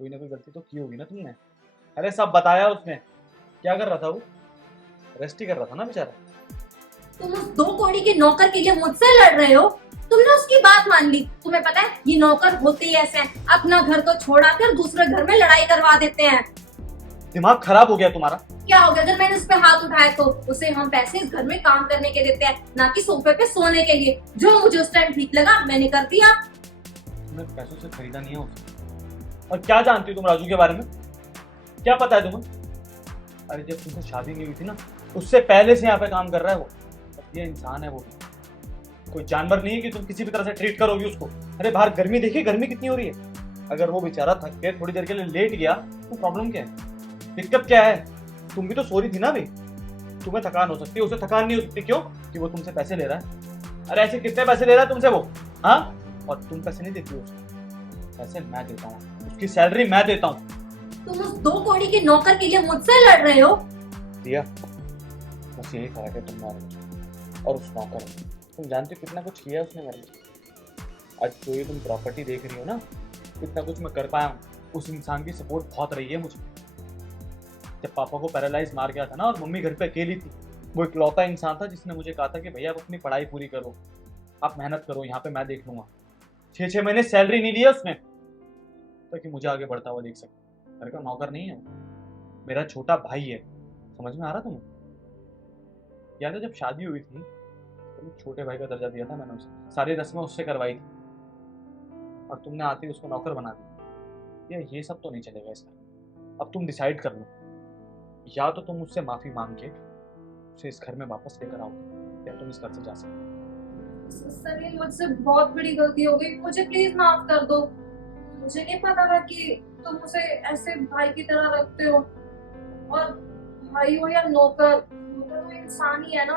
कोई ना कोई गलती तो की होगी ना तुमने। अरे सब बताया उसने। क्या कर रहा था वो? रेस्ट ही कर रहा था ना बेचारा। तुम उस 2 कौड़ी के नौकर के लिए मुझसे लड़ रहे हो। तुमने उसकी बात मान ली। तुम्हें पता है ये नौकर होते ही ऐसे हैं, अपना घर तो छोड़ा कर दूसरे घर में लड़ाई करवा देते हैं। दिमाग खराब हो गया तुम्हारा। क्या हो गया अगर मैंने उस पे हाथ उठाया तो? उसे हम पैसे इस घर में काम करने के देते हैं, ना कि सोफे पे सोने के लिए। जो मुझे उस टाइम ठीक लगा मैंने कर दिया। तुमने पैसों से खरीदा नहीं है उसे। और क्या जानती हो तुम राजू के बारे में? क्या पता है तुम्हें? अरे जब तुमसे शादी नहीं हुई थी ना, उससे पहले से यहाँ पे काम कर रहा है वो। अब ये इंसान है वो, कोई जानवर नहीं है कि तुम किसी भी तरह से ट्रीट करोगी उसको। अरे बाहर गर्मी देखिए, गर्मी कितनी हो रही है। अगर वो बेचारा थक के थोड़ी देर के लिए लेट गया तो प्रॉब्लम क्या है? दिक्कत क्या है? तुम भी तो सो रही थी ना अभी। तुम्हें थकान हो सकती है, उसे थकान नहीं हो सकती। क्यों? कि वो तुमसे पैसे ले रहा है। अरे ऐसे कितने पैसे ले रहा है तुमसे वो? हाँ, और तुम पैसे नहीं देती हो उसको। पैसे मैं देता हूँ, उसकी सैलरी मैं देता हूँ। तुम उस 2 कौड़ी के नौकर के लिए मुझसे लड़ रहे हो। दिया, बस यही फर्क है तुम और उस नौकर में। तुम जानते हो कितना कुछ किया उसने मेरे लिए। आज जो ये तुम प्रॉपर्टी देख रही हो ना, कितना कुछ मैं कर पाया हूँ। उस इंसान की सपोर्ट बहुत रही है मुझे। जब पापा को पैरालाइज मार गया था ना और मम्मी घर पे अकेली थी, वो इकलौता इंसान था जिसने मुझे कहा था कि भैया आप अपनी पढ़ाई पूरी करो, आप मेहनत करो, यहाँ पे मैं देख लूंगा। 6-6 महीने सैलरी नहीं दी उसने ताकि मुझे आगे बढ़ता हुआ देख सके। मेरे का नौकर नहीं है वो, मेरा छोटा भाई है। समझ में आ रहा तुम्हें? याद है जब शादी हुई थी तो छोटे भाई का दर्जा दिया था मैंने उसे, सारी रस्में उससे करवाई थी, और तुमने आते ही उसको नौकर बना दिया। ये सब तो नहीं चलेगा इस घर। अब तुम डिसाइड कर लो, या तो तुम उससे माफी मांग के उसे इस घर में वापस लेकर आओगे, या तुम इस घर से जा सकते सलीम मुझसे बहुत बड़ी गलती हो गई, मुझे प्लीज माफ कर दो। मुझे नहीं पता था कि तुम उसे ऐसे भाई की तरह रखते हो। और भाई हो या नौकर, नौकर तो इंसान ही है ना।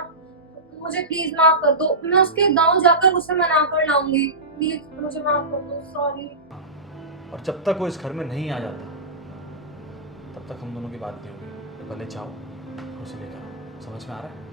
मुझे प्लीज माफ कर दो, मैं उसके गांव जाकर उसे मना कर लाऊंगी। प्लीज मुझे माफ कर दो, सॉरी। हो। और जब तक वो इस घर में नहीं आ जाता तब तक हम दोनों की बात नहीं होगी। तो भले जाओ और उसे लेकर आओ। समझ में आ रहा है?